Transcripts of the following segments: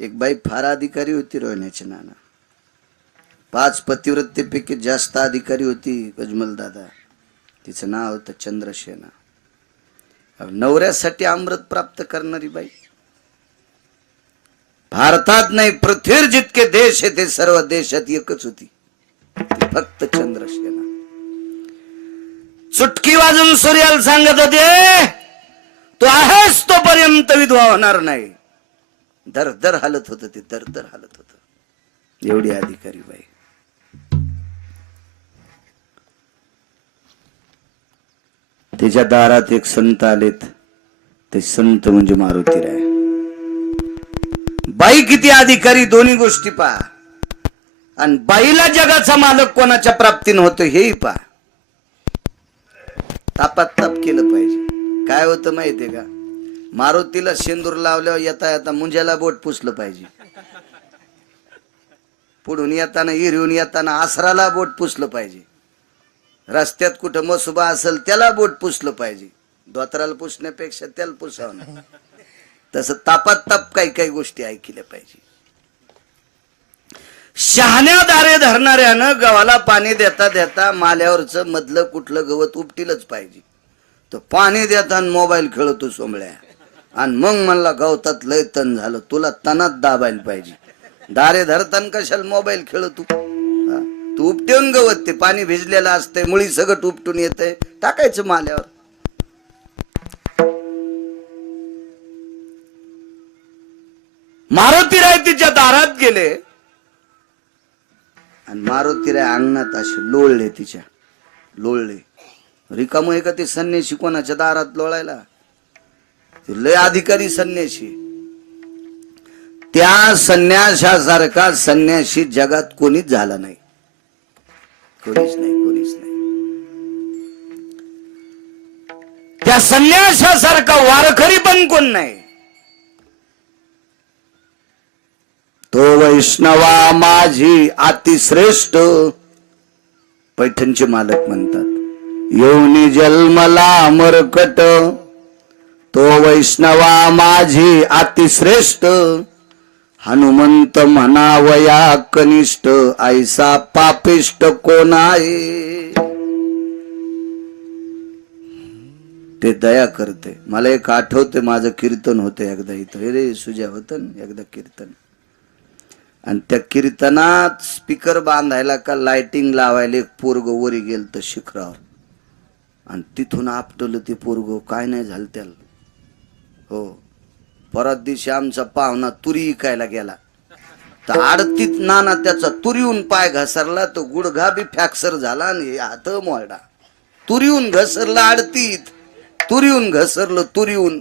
एक बाई फार अधिकारी होती रोहिण्याची नाना. 5 पतिव्रतेपैकी जास्त अधिकारी होती अजमल दादा. तिचं नाव होतं चंद्रसेना. नवऱ्यासाठी अमृत प्राप्त करणारी बाई. भारतात नाही पृथ्वीवर जितके देश आहे ते सर्व देशात एकच होती, फक्त चंद्रसेना. चुटकी वाजून सूर्याला सांगत होते तू आहेस तोपर्यंत विधवा होणार नाही. दर दर हालत होत ते, दर दर हालत होत. एवढी अधिकारी बाई. त्याच्या दारात एक संत आलेत. ते संत म्हणजे मारुतीराय. बाई किती अधिकारी दोन्ही गोष्टी पहा. आणि बाईला जगाचा मालक कोणाच्या प्राप्तीने होतो हेही पहा. तापात ताप केलं पाहिजे. काय होतं माहितीये का, मारुतीला शेंदूर लावल्यावर येता येता मुंज्याला बोट पुसलं पाहिजे. पुढून येताना हिरवून येताना आसराला बोट पुसलं पाहिजे. रस्त्यात कुठं मसुबा असेल त्याला बोट पुसलं पाहिजे. धोत्राला पुसण्यापेक्षा त्याला पुसावं नाही. तसं तापात ताप काही काही गोष्टी ऐकल्या पाहिजे. शहाण्या दारे धरणाऱ्यानं गव्हाला पाणी देता देता माल्यावरचं मधलं कुठलं गवत उपटीलच पाहिजे. तो पाणी देताना मोबाईल खेळतो सोमळ्या. आणि मग म्हणला गवतात लय तण झालं, तुला तणात दाबायला पाहिजे. दारे धरताना कशाला मोबाईल खेळतो. तू उपटेऊन गवत ते पाणी भिजलेलं असतंय, मुळी सगळं उपटून येतंय, टाकायचं माल्यावर. मारुतीराय तिच्या दारात गेले आणि मारुतीराय अंगणात असे लोळले. तिच्या लोळले. रिकाम आहे का ते संन्याशी कोणाच्या दारात लोळायला. ते लय अधिकारी संन्याशी. त्या संन्याशासारखा संन्याशी जगात कोणीच झाला नाही. कोणीच नाही, कोणीच नाही. त्या संन्याशासारखा वारकरी पण कोण नाही. तो वैष्णवा माझी अतिश्रेष्ठ. पैठणचे मालक म्हणतात येऊनी जन्मला मरकट. तो वैष्णवा माझी अतिश्रेष्ठ. हनुमंत म्हणावया कनिष्ठ. ऐसा पापिष्ट कोण आहे. ते दया करते. मला एक आठवते, माझं कीर्तन होतं एकदा इथं. रे सुजा होतं एकदा कीर्तन. आणि त्या कीर्तनात स्पीकर बांधायला का लाइटिंग लावायला एक पोरग वरी गेल तर शिखरावर. आणि तिथून आपटलं ते पोरग. काय नाही झालं त्याला. हो, परत दिवशी आमचा पाहुणा तुरी इकायला गेला तर आडतीत नाना त्याचा तुरीहून पाय घसरला. तो गुडघा बी फ्रॅक्चर झाला आणि हात मोडला. तुरीहून घसरला आडतीत. तुरीहून घसरलं. तुरीहून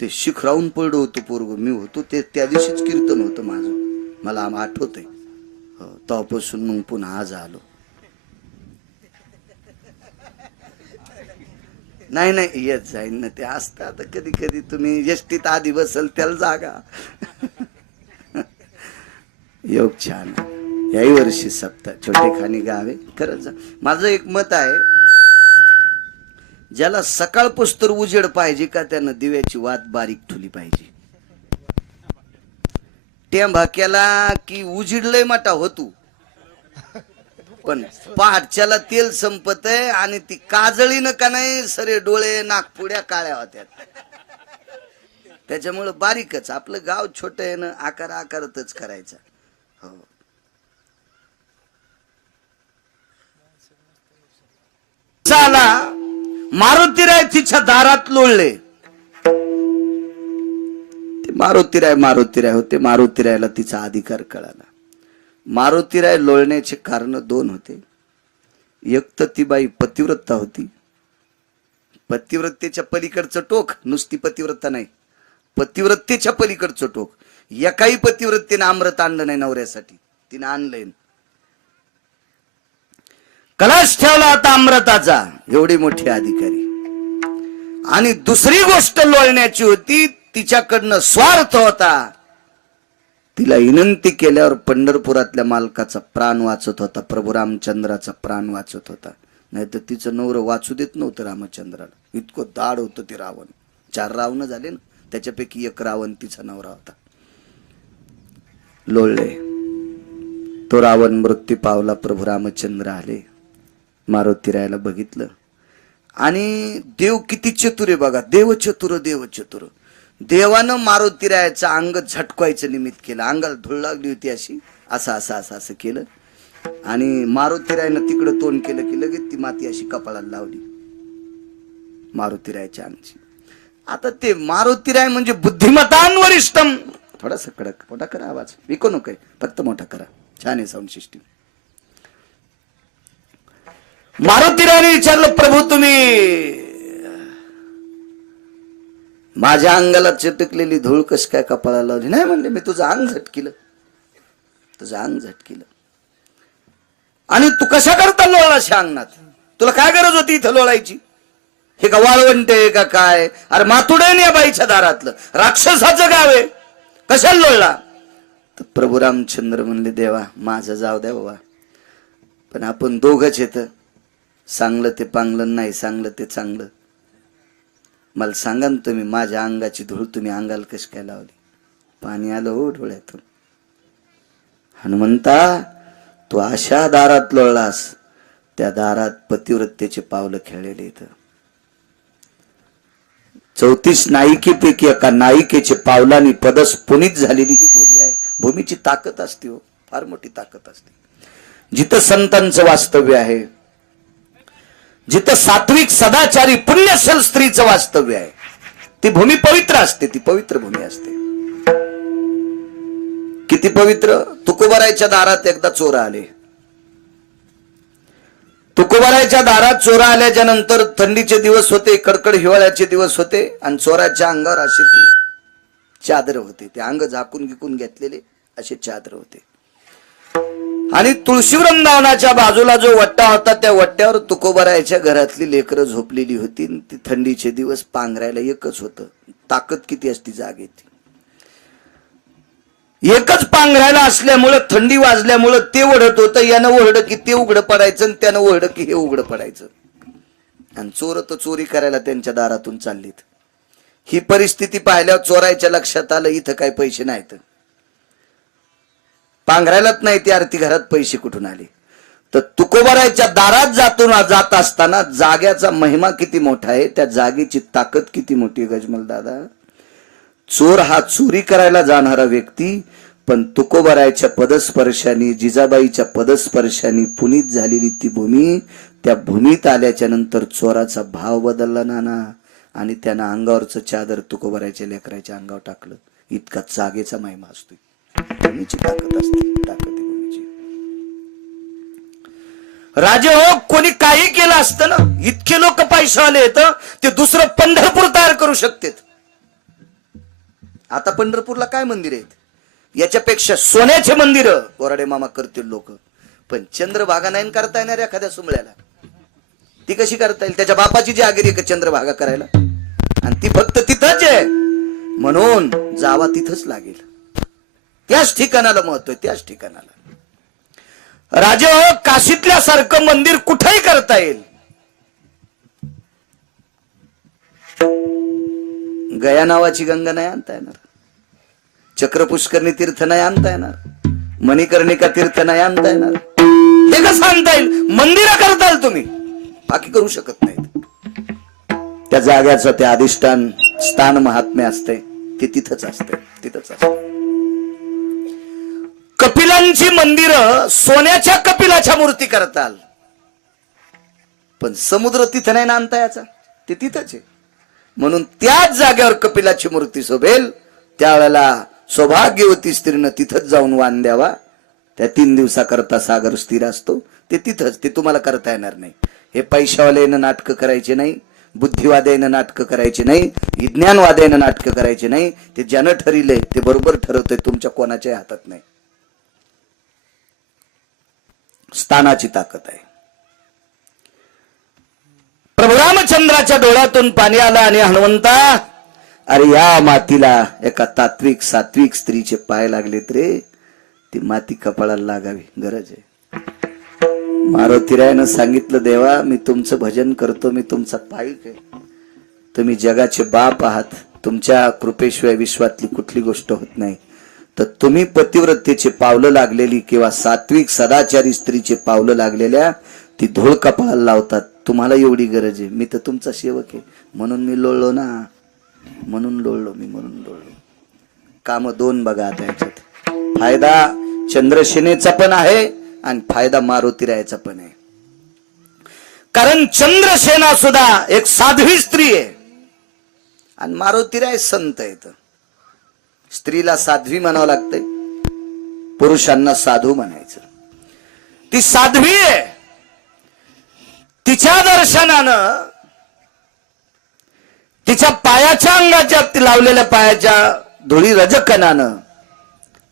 ते शिखरावून पडलं होतं पोरग. मी होतो ते, त्या दिवशीच कीर्तन होतं माझं. मला आठवतंय. तेव्हापासून मग पुन्हा आज आलो. नाही नाही येत जाईन ना. ते असतं आता कधी कधी तुम्ही एसटीत आधी बसल त्याला जागा. योग छान. याही वर्षी सप्ताह छोटेखानी गावे खरंच. माझं एक मत आहे, ज्याला सकाळ पुस्तर उजेड पाहिजे का त्यानं दिव्याची वात बारीक ठुली पाहिजे. टेंभा केला की उजिडलंय मोठा होतो, पण पहाटच्याला तेल संपत आहे आणि ती काजळीनं का नाही सरे डोळे नागपुड्या काळ्या होत्या. त्याच्यामुळे बारीकच. आपलं गाव छोट आहे ना, आकार आकारतच करायचा. हो, चला. मारुतीराय तिच्या दारात लोळले. ते मारुतीराय होते. मारुतीरायला तिचा अधिकार कळाला. मारुतीराय लोळण्याचे कारण 2 होते. एक तर ती बाई पतिव्रता होती. पतिव्रतेच्या पलीकडचं टोक. नुसती पतिव्रता नाही, पतिव्रतेच्या पलीकडचं टोक. एकाही पतिव्रतेने अमृत आणलं नाही नवऱ्यासाठी. तिने आणलंय. कलश ठेवला होता अमृताचा. एवढी मोठी अधिकारी. आणि दुसरी गोष्ट लोळण्याची होती, तिच्याकडनं स्वार्थ होता. तिला विनंती केल्यावर पंढरपुरातल्या मालकाचा प्राण वाचत होता. प्रभू रामचंद्राचा प्राण वाचत होता. नाही तर तिचं नवरं वाचू देत नव्हतं रामचंद्राला. इतकं दाढ होतं ते रावण. 4 रावण झाले ना, त्याच्यापैकी एक रावण तिचा नवरा होता. लोळले. तो रावण मृत्यू पावला. प्रभू रामचंद्र आले, मारुतीरायाला बघितलं. आणि देव किती चतुर आहे बघा. देव चतुर, देव चतुर. देवानं मारुतीरायाचं अंग झटकवायचं निमित्त केलं. अंगाला धूळ लागली होती अशी, असं असं असं असं केलं. आणि मारुतीरायानं तिकडं तोंड केलं की लगेच ती माती अशी कपाळाला लावली मारुतीरायाच्या अंगची. आता ते मारुतीराय म्हणजे बुद्धिमतान वरिष्ठम. थोडासा कडक मोठा करा आवाज, विको नको, फक्त मोठा करा. छान आहे साऊंड सिस्टीम. मारुतीरायाने विचारलं, प्रभू तुम्ही माझ्या अंगाला चिटकलेली धूळ कस काय कपाळाला लावली? नाही म्हणले, मी तुझं अंग झटकिलं, तुझं अंग झटकिलं. आणि तू कशा करता लोळाशा अंगणात? तुला काय गरज होती इथं लोळायची? हे का वाळवंट आहे का काय? अरे मातुडे या बाईच्या दारातलं, राक्षसाचं गाव आहे, कशाला लोळला? तर प्रभू रामचंद्र म्हणले, देवा माझं जाऊ द्या बाबा, पण आपण दोघच येत. चांगलं ते पांगलं, नाही चांगलं ते चांगलं. मला सांगा ना तुम्ही, माझ्या अंगाची धूळ तुम्ही अंगाला कशी काय लावली? पाणी आलं हो डोळ्यातून. हनुमंता, तू अशा दारात लोळलास, त्या दारात पतिव्रतेचे पावलं खेळलेले इथं. 34 नायिकेपैकी एका नायिकेचे पावलांनी पदस पुनीत झालेली ही भूमी आहे. भूमीची ताकद असते हो, फार मोठी ताकद असते. जिथं संतांचं वास्तव्य आहे, जिथं सात्विक सदाचारी पुण्यशील स्त्रीचं वास्तव्य आहे, ती भूमी पवित्र असते. ती पवित्र भूमी असते. किती पवित्र? तुकोबारायच्या दारात एकदा चोर आले. तुकोबारायच्या दारात चोरा आल्याच्या नंतर थंडीचे दिवस होते, कडकड हिवाळ्याचे दिवस होते, आणि चोराच्या अंगावर असे ती चादर होते. ते अंग झाकून गिकून घेतलेले असे चादर होते. आणि तुळशी वृंदावनाच्या बाजूला जो वट्टा होता, त्या वट्ट्यावर तुकोबारायच्या घरातली लेकरं झोपलेली होती. ती थंडीचे दिवस पांघरायला एकच होतं. ताकद किती असती जागेची. एकच पांघरायला असल्यामुळं, थंडी वाजल्यामुळं ते ओढत होतं. यानं ओढलं की ते उघडं पडायचं, आणि त्यानं ओढलं की हे उघडं पडायचं. आणि चोर तर चोरी करायला त्यांच्या दारातून चाललीत. ही परिस्थिती पाहिल्यावर चोरायच्या लक्षात आलं, इथं काही पैसे नाहीत, पांघरायलाच नाही ती आरती, घरात पैसे कुठून आले? तर तुकोबारायच्या दारात जात असताना जाग्याचा महिमा किती मोठा आहे, त्या जागेची ताकद किती मोठी आहे गजमल दादा. चोर हा चोरी करायला जाणारा व्यक्ती, पण तुकोबारायच्या पदस्पर्शाने, जिजाबाईच्या पदस्पर्शाने पुनीत झालेली ती भूमी, त्या भूमीत आल्याच्या नंतर चोराचा भाव बदलला नाना, आणि त्यानं अंगावरचं चादर तुकोबारायच्या लेकराच्या अंगावर टाकलं. इतका जागेचा महिमा असतो. भूमीची ताकद असते, ताकद आहे भूमीची. राजे हो, कोणी काही केलं असतं ना, इतके लोक पैशावाले आहेत, ते दुसरं पंढरपूर तयार करू शकतात. आता पंढरपूरला काय मंदिर आहेत? याच्यापेक्षा सोन्याचे मंदिर बोराडे मामा करतील लोक. पण चंद्रभागा नाही करता येणार एखाद्या सुमळ्याला. ती कशी करता येईल? त्याच्या बापाची जी आगिरी आहे चंद्रभागा करायला, आणि ती फक्त तिथंच आहे. म्हणून जावा तिथंच लागेल. त्याच ठिकाणाला महत्व आहे, त्याच ठिकाणाला. राजे हो, काशीतल्या सारखं मंदिर कुठेही करता येईल. गया नावाची गंगा नाही आणता येणार, चक्रपुष्करणी तीर्थ नाही आणता येणार, मणिकर्णिका तीर्थ नाही आणता येणार. हे कसं आणता येईल? मंदिर करताल तुम्ही, बाकी करू शकत नाहीत. त्या जाग्याचं ते अधिष्ठान स्थान महात्म्य असते, ते तिथंच असते, तिथंच असते. कपिलांची मंदिरं सोन्याच्या कपिलाच्या मूर्ती करताल, पण समुद्र तिथं नाही आणता याचा, ते तिथंच आहे. म्हणून त्याच जागेवर कपिलाची मूर्ती शोभेल, त्यावेळेला सौभाग्यवती स्त्रीनं तिथंच जाऊन वाण द्यावा. त्या 3 दिवसाकरता सागर स्थिर असतो, ते तिथंच. ते तुम्हाला करता येणार नाही. हे पैशावाल्यानं नाटकं करायचे नाही, बुद्धिवाद्यानं नाटकं करायचे नाही, विज्ञानवाद्यानं नाटकं करायचे नाही. ते ज्यानं ठरले ते बरोबर ठरवतंय, तुमच्या कोणाच्याही हातात नाही. स्थानाची ताकद आहे. प्रभू रामचंद्राच्या डोळ्यातून पाणी आलं, आणि हनुमंता, अरे या मातीला एका तात्विक सात्विक स्त्रीचे पाय लागलेत रे, ती माती कपाळाला लागावी, गरज आहे. मारुतीरायानं सांगितलं, देवा मी तुमचं भजन करतो, मी तुमचा पाईक आहे, तुम्ही जगाचे बाप आहात, तुमच्या कृपेशिवाय विश्वातली कुठली गोष्ट होत नाही. तर तुम्ही पतिव्रतेचे पावलं लागलेली किंवा सात्विक सदाचारी स्त्रीचे पावलं लागलेल्या ती धूळ कपाळाला लावतात. तुम्हाला एवढी गरज आहे, मी तर तुमचा सेवक आहे म्हणून मी लोळलो ना, म्हणून लोळलो. काम दोन बघा आता याच्यात. फायदा चंद्रसेनेचा पण आहे आणि फायदा मारुतीरायाचा पण आहे. कारण चंद्रसेना सुद्धा एक साध्वी स्त्री आहे आणि मारुतीराय संत आहेत. स्त्रीला साध्वी म्हणावं लागतंय, पुरुषांना साधू म्हणायचं. ती साध्वी आहे. तिच्या दर्शनानं तिच्या पायाच्या अंगाच्या लावलेल्या पायाच्या धुळी रजकणानं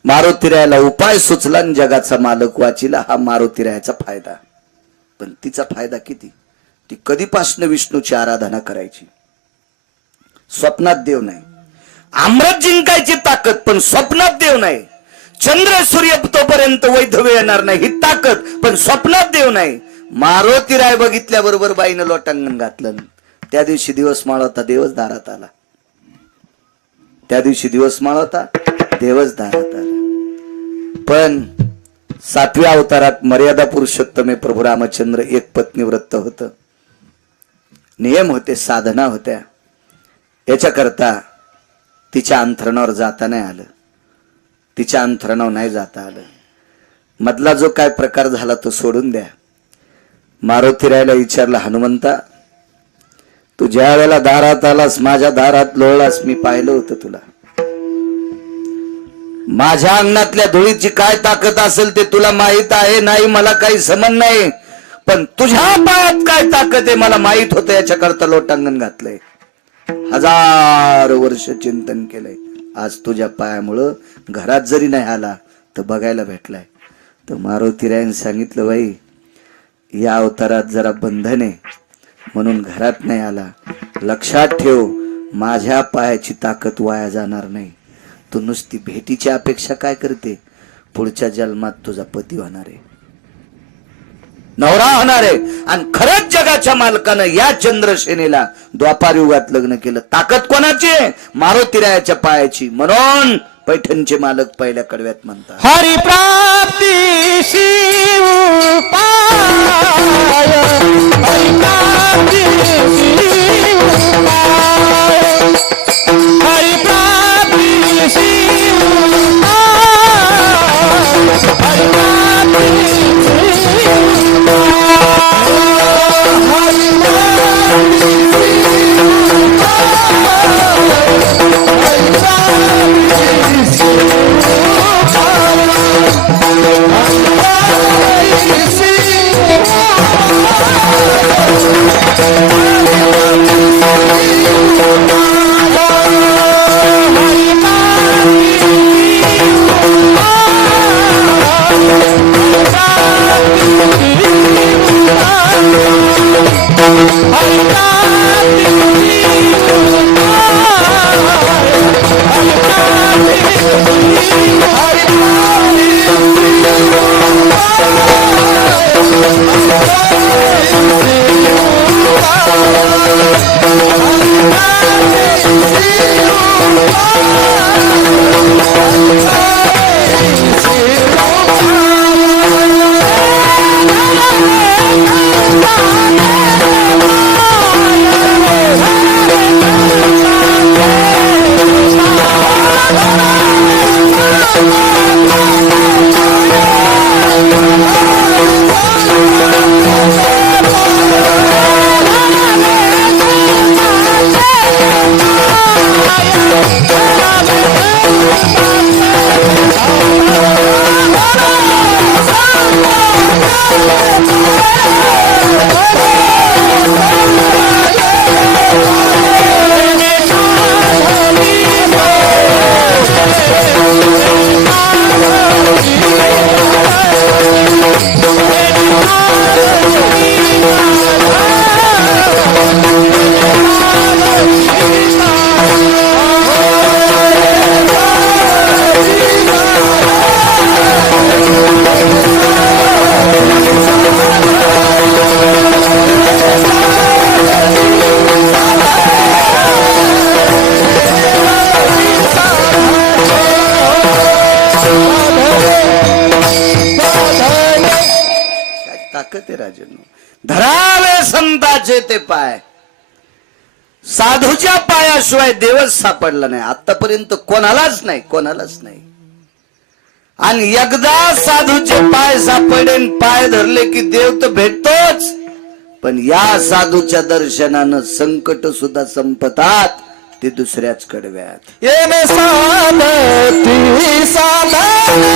मारुतीरायाला उपाय सुचला आणि जगाचा मालक वाचिला. हा मारुतीरायाचा फायदा. पण तिचा फायदा किती? ती कधीपासून विष्णूची आराधना करायची. स्वप्नात देव नाही. अमृत जिंकायची ताकद, पण स्वप्नात देव नाही. चंद्र सूर्य तोपर्यंत वैधव्य येणार नाही ही ताकद, पण स्वप्नात देव नाही. मारुतीराय बघितल्याबरोबर बाईनं लोटांगण घातलं. त्या दिवशी दिवस माळ होता, देवच दारात आला. त्या दिवशी दिवस माळ होता, देवच दारात आला. पण 7व्या अवतारात मर्यादा पुरुषोत्तम प्रभू रामचंद्र एक पत्नी व्रत होत, नियम होते, साधना होत्या. याच्याकरता तिच्या अंथरणावर जाता नाही आलं. तिच्या अंथरणावर नाही जाता आलं. मधला जो काय प्रकार झाला तो सोडून द्या. मारुतीरायला विचारला, हनुमंता तू ज्या वेळेला दारात आलास, माझ्या दारात लोळलास, मी पाहिलं होतं तुला. माझ्या अंगणातल्या धुळीची काय ताकद असेल ते तुला माहित आहे नाही, मला काही समज नाही. पण तुझ्या पायात काय ताकद आहे मला माहित होतं. याच्याकरता लोटांगण घातलंय, 1000 वर्ष चिंतन केलंय. आज तुझ्या पायामुळं घरात जरी नाही आला तर बघायला भेटलाय. तर मारुतीरायाने सांगितलं, बाई या अवतारात जरा बंधन आहे म्हणून घरात नाही आला. लक्षात ठेव, माझ्या पायाची ताकद वाया जाणार नाही. तू नुसती भेटीची अपेक्षा काय करते? पुढच्या जन्मात तुझा पती होणार आहे, नवरा होणार आहे. आणि खरंच जगाच्या मालकानं या चंद्रसेनेला द्वापार युगात लग्न केलं. ताकद कोणाची? मारुतीरायाच्या पायाची. म्हणून पैठणचे मालक पहिल्या कडव्यात म्हणतात, हरी प्राप्ती शिव पाय, हरी प्राप्ती शिव पाय, हरी प्राप्ती शिव पाय, हरी प्राप्ती शिव पाय, हरी प्राप्ती शिव पाय, काय ताकद आहे राजांनो. धरावे संतांचे ते पाय, साधूच्या पायाशिवाय देवच सापडला नाही आतापर्यंत, कोणालाच नाही, कोणालाच नाही. आणि एकदा साधूचे पाय सापडेन, पाय धरले की देव तर भेटतोच. पण या साधूच्या दर्शनानं संकट सुद्धा संपतात, ते दुसऱ्याच कडव्यात. येणे साधती साधन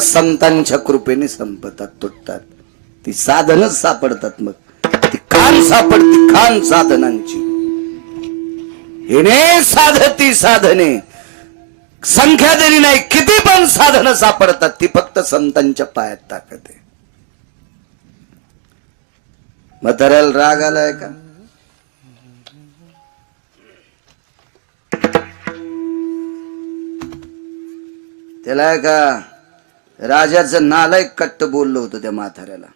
संतांच्या कृपेने संपतात, तुटतात. ती साधनच सापडतात. मग ती खान सापडती, खान साधनांची. हिने साधती साधने, संख्या देणी नाही, किती पण साधनं सापडतात. ती फक्त संतांच्या पायात ताकद आहे. म्हाताऱ्याला राग आलाय का? त्याला का राजाचं नालायक कट्ट बोललं होतं त्या म्हाताऱ्याला.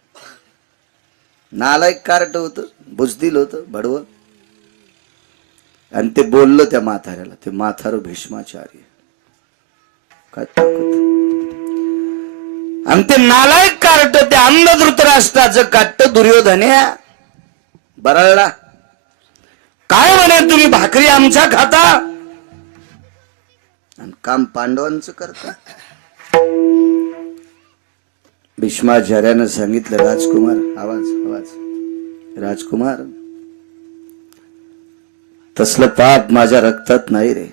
नालायक कार्ट होतं, बुजदिल होतं, भडवं. आणि ते बोललं त्या म्हाताऱ्याला. ते म्हातारं भीष्माचार्य. काय ताकद. आणि ते नालायक कार्ट त्या अंध धृतराष्ट्राचं काट्ट दुर्योधन्या बरळला. काय म्हणे, तुम्ही भाकरी आमच्या खाता आणि काम पांडवांचं करता. भीष्माचार्यानं सांगितलं, राजकुमार, आवाज आवाज, राजकुमार, तसलं पाप माझ्या रक्तात नाही रे.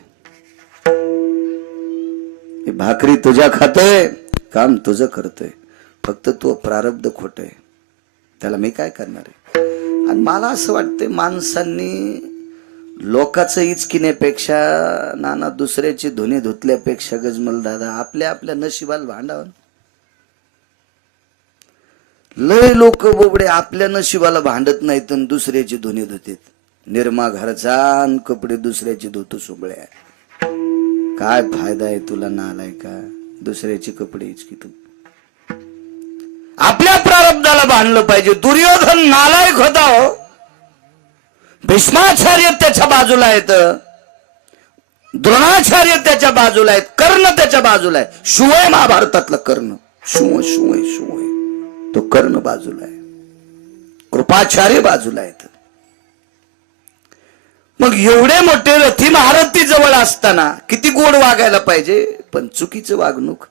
ही भाकरी तुझ्या खातोय, काम तुझं करतोय, फक्त तू प्रारब्ध खोटय, त्याला मी काय करणार आहे. आणि मला असं वाटतंय, माणसांनी लोकांचं इचकिण्यापेक्षा, नाना दुसऱ्याची धुणे धुतल्यापेक्षा, गजमल दादा, आपल्या आपल्या नशिबाला भांडावं. लय लोक बोबडे आपल्या नशिबाला भांडत नाहीत आणि दुसऱ्याची धुणे धुतेत. निर्मा घरचा आणि कपडे दुसऱ्याची धुतो सुबळ्या. काय फायदा आहे तुला नालायका, दुसऱ्याची कपडे इचकी तू. आपल्या प्रारब्धाला बांधलं पाहिजे. दुर्योधन नालायक होता हो. भीष्माचार्य त्याच्या बाजूला आहेत, द्रोणाचार्य त्याच्या बाजूला आहेत, कर्ण त्याच्या बाजूला आहे. शिवय महाभारतातला कर्ण, शिव शिव शिव, तो कर्ण बाजूला आहे, कृपाचार्य बाजूला आहेत. मग एवढे मोठे रथी महारथी जवळ असताना किती गोड वागायला पाहिजे, पण चुकीचं वागणूक.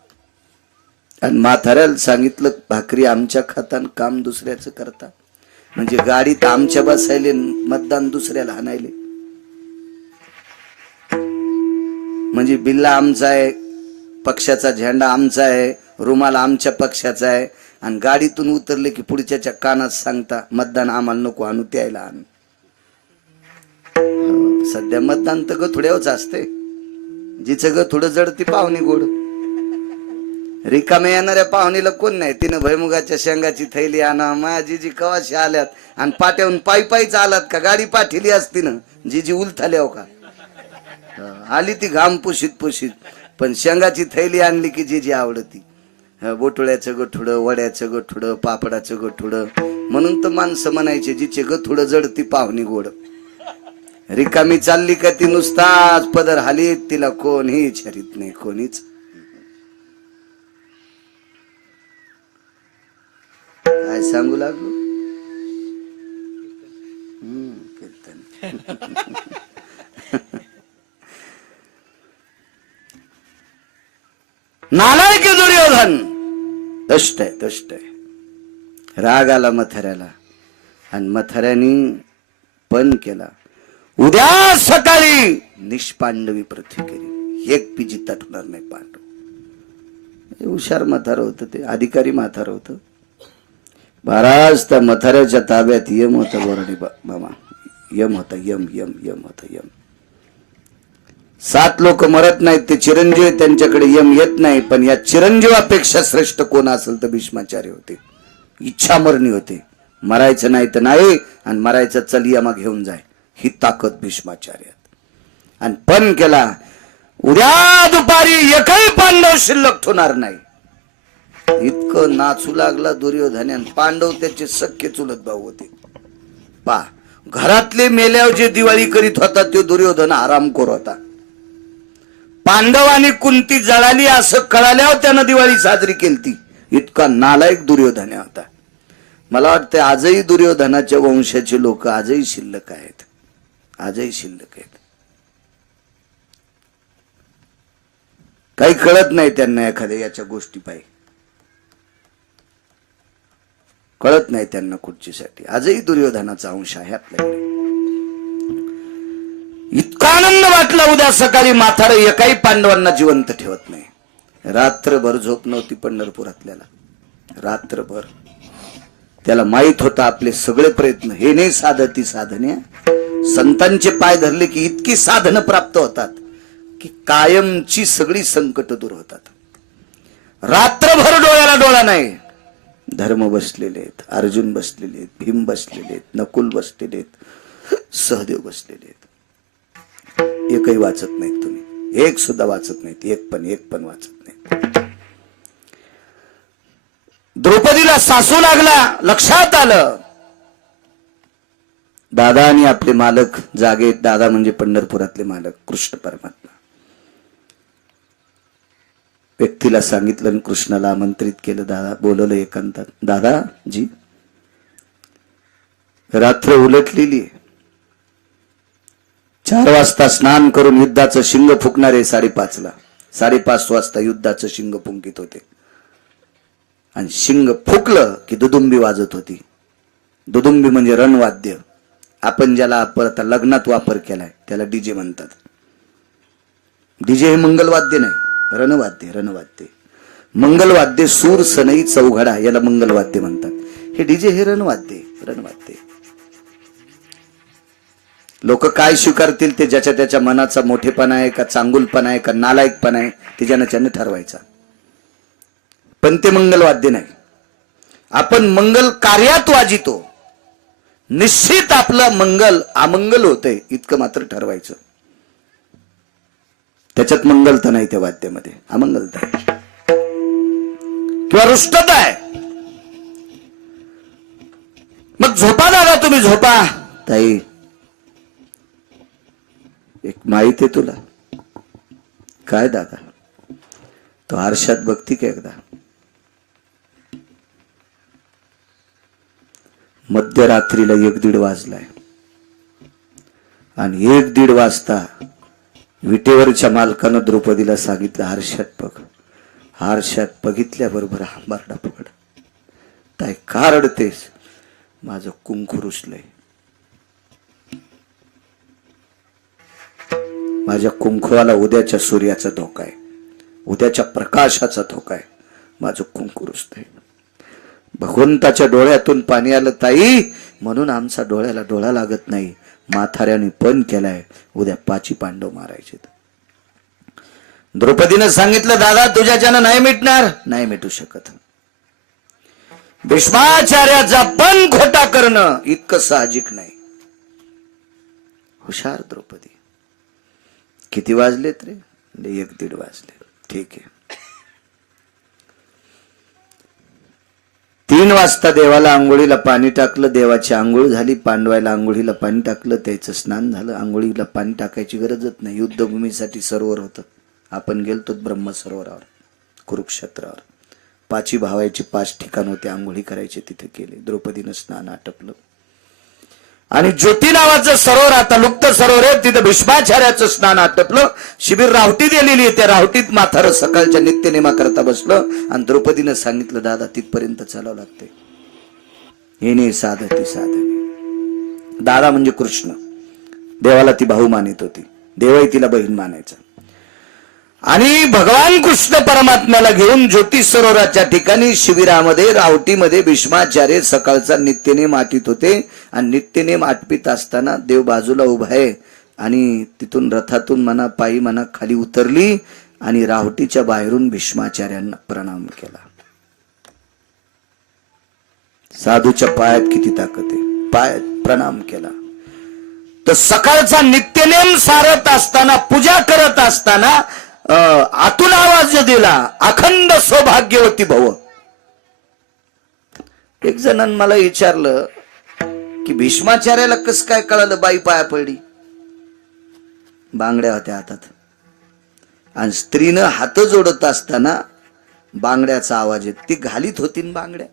आणि म्हाताऱ्याला सांगितलं, भाकरी आमच्या खातान, काम दुसऱ्याचं करता. म्हणजे गाडीत आमच्या बसायले, मतदान दुसऱ्याला हाणायले. म्हणजे बिल्ला आमचा आहे, पक्षाचा झेंडा आमचा आहे, रुमाल आमच्या पक्षाचा आहे, आणि गाडीतून उतरले की पुढच्याच्या कानात सांगता, मतदान आम्हाला नको आणू, त्याला आण. सध्या मतदान तर गथुड्यावच असते. जिचं गथुडं जड ती पाहुणी गोड. रिकामे येणाऱ्या पाहुणीला कोण नाही. तिनं भैमुगाच्या शेंगाची थैली आणा, माझी जी कवाशी आल्यात, आणि पाट्याहून पायी पायीच आलात का, गाडी पाठीली असती ना, जी उलथाल्या का आली ती घाम पुशीत पुशीत, पण शेंगाची थैली आणली की जी आवडती. बोटुळ्याचं गठुडं, वड्याचं गठुडं, पापडाचं गठुडं. म्हणून तर माणसं म्हणायचे, जिचे गठुडं जड ती पाहुणी गोड. रिकामी चालली का ती नुसताच पदर हालीत, तिला कोणी छरीत नाही, कोणीच. काय सांगू लागलो? कीर्तन. नालायक आहे दुर्योधन, दुष्ट आहे, दुष्ट आहे. राग आला मथऱ्याला आणि मथऱ्यानी पण केला. उद्या सकाळी निष्पांडवी पृथ्वी केली, एक पी जिता ठेवणार नाही पांडव. हे हुशार म्हातारं होतं, ते अधिकारी म्हातारं होतं. महाराज त्या मथाऱ्याच्या ताब्यात यम होता. बोराडे मामा यम होता, यम यम यम होता, यम. 7 लोक मरत नाहीत, ते चिरंजीव, त्यांच्याकडे यम येत नाही. पण या चिरंजीवापेक्षा श्रेष्ठ कोण असेल तर भीष्माचार्य होते. इच्छा मरणी होते, मरायचं नाही तर नाही, आणि मरायचं चल यमा घेऊन जाय, ही ताकद भीष्माचार्यात. आणि पण केला, उद्या दुपारी एकही पांडव शिल्लक ठेवणार नाही. इतकं नाचू लागला दुर्योधन. पांडव त्याचे सख्खे चुलत भाऊ होते. पा घरातले मेल्यावर जे दिवाळी करीत होता तो दुर्योधन आरामखोर होता. पांडव आणि कुंती जळाली असं कळाल्यावर त्यानं दिवाळी साजरी केली. इतका नालायक दुर्योधन होता. मला वाटतं आजही दुर्योधनाच्या वंशाचे लोक आजही शिल्लक आहेत, आजही शिल्लक आहेत. काही कळत नाही त्यांना एखाद्या याच्या गोष्टी पाहिजे, कळत नाही त्यांना कुठचीसाठी. आजही दुर्योधनाचा अंश आहे आपल्याकडे. इतका आनंद वाटला उद्या सकाळी म्हातारं एकाही पांडवांना जिवंत ठेवत नाही. रात्रभर झोप नव्हती पंढरपुरातल्याला, रात्रभर. त्याला माहित होता आपले सगळे प्रयत्न हे नाही साधती साधने. संतांचे पाय धरले की इतकी साधनं प्राप्त होतात की कायमची सगळी संकट दूर होतात. रात्रभर डोळ्याला डोळा नाही. धर्म बसलेले आहेत, अर्जुन बसलेले आहेत, भीम बसलेले आहेत, नकुल बसलेले आहेत, सहदेव बसलेले आहेत. एकही वाचत नाहीत तुम्ही, एक सुद्धा वाचत नाहीत, एक पण वाचत नाही. द्रौपदीला सासू लागला, लक्षात आलं दादा आणि आपले मालक जागे. दादा म्हणजे पंढरपुरातले मालक कृष्ण परमात्मा. व्यक्तीला सांगितलं आणि कृष्णाला आमंत्रित केलं. दादा बोलवलं एकांतात. दादा जी रात्र उलटलेली, 4 वाजता स्नान करून युद्धाचं शिंग फुकणारे 5:30ला, 5:30 वाजता युद्धाचं शिंग फुंकित होते. आणि शिंग फुकलं की दुदुंबी वाजत होती. दुदुंबी म्हणजे रणवाद्य. आपण ज्याला परत लग्नात वापर केलाय त्याला डीजे म्हणतात. डीजे हे मंगलवाद्य नाही, रणवाद्य. रणवाद्य मंगलवाद्य सूर सनई चौघडा याला मंगलवाद्य म्हणतात. हे डीजे हे रणवाद्य. रणवाद्य लोक काय स्वीकारतील ते ज्याच्या त्याच्या मनाचा मोठेपणा आहे का, चांगुलपणा आहे का, नालायकपणा आहे, ते ज्यानं ठरवायचा. पण ते मंगलवाद्य नाही. आपण मंगल कार्यात वाजितो. निश्चित आपलं मंगल अमंगल होतंय इतकं मात्र ठरवायचं. त्याच्यात मंगलता नाही, त्या वाद्यामध्ये अमंगलता आहे किंवा रुष्टता आहे. मग झोपा दादा, तुम्ही झोपा. ताई एक माहिती आहे तुला? काय दादा? तो आरशात बघती का एकदा? मध्यरात्रीला 1-1:30 वाजलाय आणि 1-1:30 वाजता विटेवरच्या मालकानं द्रौपदीला सांगितलं आरशात बघ. आरशात बघितल्याबरोबर आंबारडा पकड. ताई का रडतेस? माझं कुंकू रुसलंय. माझ्या कुंकवाला उद्याच्या सूर्याचा धोका आहे, उद्याच्या प्रकाशाचा धोका आहे. माझं कुंकू रुसतंय. भगवंताच्या डोळ्यातून पाणी आलं ताई, म्हणून आमचा डोळ्याला डोळा लागत नाही. माथाऱ्याने पण केलाय, उद्या 5 पांडव मारायचे. द्रौपदीनं सांगितलं दादा तुझ्याच्यानं नाही मिटणार. नाही मिटू शकत. भीष्माचार्याचा पण खोटा करणं इतकं साहजिक नाही. हुशार द्रौपदी. किती वाजलेत रे? 1-1:30 वाजले. ठीक आहे. 3 वाजता देवाला आंघोळीला पाणी टाकलं, देवाची आंघोळ झाली, पांडवायला आंघोळीला पाणी टाकलं, त्याचं स्नान झालं. आंघोळीला पाणी टाकायची गरजच नाही, युद्धभूमीसाठी सरोवर होतं. आपण गेलतो ब्रह्मसरोवरावर, कुरुक्षेत्रावर. 5 भावायची 5 ठिकाण होते आंघोळी करायचे, तिथे केले. द्रौपदीनं स्नान आटपलं. आणि ज्योती नावाचं सरोवर, आता लुप्त सरोवर आहे, तिथं भीष्माचार्याचं स्नान आटपलं. शिबिर रावटी दिलेली आहे, त्या रावटीत म्हातारं सकाळच्या नित्यनेमा करता बसलं. आणि द्रौपदीनं सांगितलं, दादा तिथपर्यंत चालावं लागते. येणे साधती साधवी. दादा म्हणजे कृष्ण, देवाला ती भाऊ मानित होती, देवही तिला बहीण मानायचा. आणि भगवान कृष्ण परमात्म्याला घेऊन ज्योती सरोवराच्या ठिकाणी शिबिरामध्ये रावटीमध्ये भीष्माचार्य सकाळचा नित्यनेम आटीत होते. आणि नित्यनेम आटपीत असताना देव बाजूला उभा आहे आणि तिथून रथातून म्हणा पायी म्हणा खाली उतरली आणि रावटीच्या बाहेरून भीष्माचार्यांना प्रणाम केला. साधूच्या पायात किती ताकद आहे, पायात प्रणाम केला. तर सकाळचा नित्यनेम सारत असताना, पूजा करत असताना आतून आवाज दिला, अखंड सौभाग्यवती भव. एक जणांनी मला विचारलं की भीष्माचार्याला कस काय कळालं बाई पाया पडली? बांगड्या होत्या हातात आणि स्त्रीनं हात जोडत असताना बांगड्याचा आवाज येत. ती घालीत होती ना बांगड्या.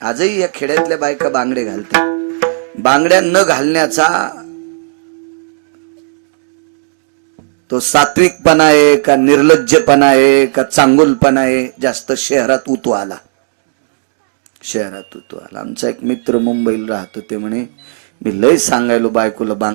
आजही या खेड्यातल्या बायका बांगडे घालतात. बांगड्या न घालण्याचा तो सात्विकपणा आहे का निर्लज्जपणा आहे का चांगुलपणा आहे? जास्त शहरात उतू आला, शहरात उतू आला. आमचा एक मित्र मुंबईला राहतो, ते म्हणे मी लय सांगायलो बायकोला बांगड्या